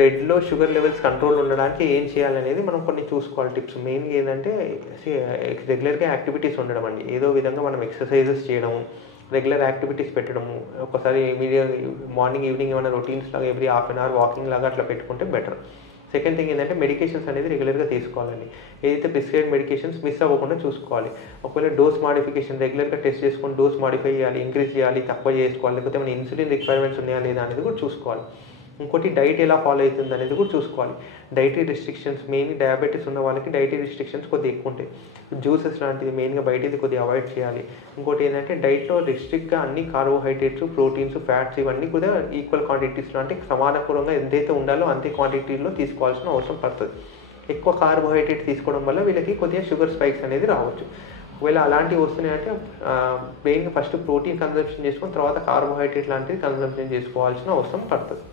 బ్లడ్లో sugar levels control ఉండడానికి ఏం చేయాలనేది మనం కొన్ని చూసుకోవాలి టిప్స్. మెయిన్గా ఏంటంటే రెగ్యులర్గా యాక్టివిటీస్ ఉండడం అండి. ఏదో విధంగా మనం ఎక్సర్సైజెస్ చేయడము, రెగ్యులర్ యాక్టివిటీస్ పెట్టడము, ఒకసారి మార్నింగ్ ఈవినింగ్ ఏమైనా రొటీన్స్ లాగా every half an hour walking లాగా అట్లా పెట్టుకుంటే బెటర్. సెకండ్ థింగ్ ఏంటంటే మెడికేషన్స్ అనేది రెగ్యులర్గా తీసుకోవాలండి. ఏదైతే ప్రిస్క్రైబ్ మెడికేషన్స్ మిస్ అవ్వకుండా చూసుకోవాలి. ఒకవేళ డోస్ మాడిఫికేషన్ రెగ్యులర్గా టెస్ట్ చేసుకొని డోస్ మాడిఫై చేయాలి, ఇంక్రీజ్ చేయాలి, తక్కువ చేసుకోవాలి, లేకపోతే మన ఇన్సులిన్ రిక్వైర్మెంట్స్ ఉన్నాయా లేదా అనేది కూడా చూసుకోవాలి. ఇంకోటి డైట్ ఎలా ఫాలో అవుతుంది అనేది కూడా చూసుకోవాలి. డైటరీ రెస్ట్రిక్షన్స్ మెయిన్ డయాబెటీస్ ఉన్న వాళ్ళకి డైటరీ రెస్ట్రిక్షన్స్ కొద్దిగా ఎక్కువ ఉంటాయి. జ్యూసెస్ లాంటిది మెయిన్గా బయటది కొద్దిగా అవాయిడ్ చేయాలి. ఇంకోటి ఏంటంటే డైట్లో రెస్ట్రిక్ట్గా అన్ని కార్బోహైడ్రేట్స్, ప్రోటీన్స్, ఫ్యాట్స్ ఇవన్నీ కూడా ఈక్వల్ క్వాంటిటీస్లో అంటే సమానపూర్వంగా ఎంతైతే ఉండాలో అంతే క్వాంటిటీలో తీసుకోవాల్సిన అవసరం పడుతుంది. ఎక్కువ కార్బోహైడ్రేట్ తీసుకోవడం వల్ల వీళ్ళకి కొద్దిగా షుగర్ స్పైక్స్ అనేది రావచ్చు. ఒకవేళ అలాంటివి వస్తున్నాయంటే మెయిన్గా ఫస్ట్ ప్రోటీన్ కన్జంప్షన్ చేసుకొని తర్వాత కార్బోహైడ్రేట్ లాంటివి కన్జంప్షన్ చేసుకోవాల్సిన అవసరం పడుతుంది.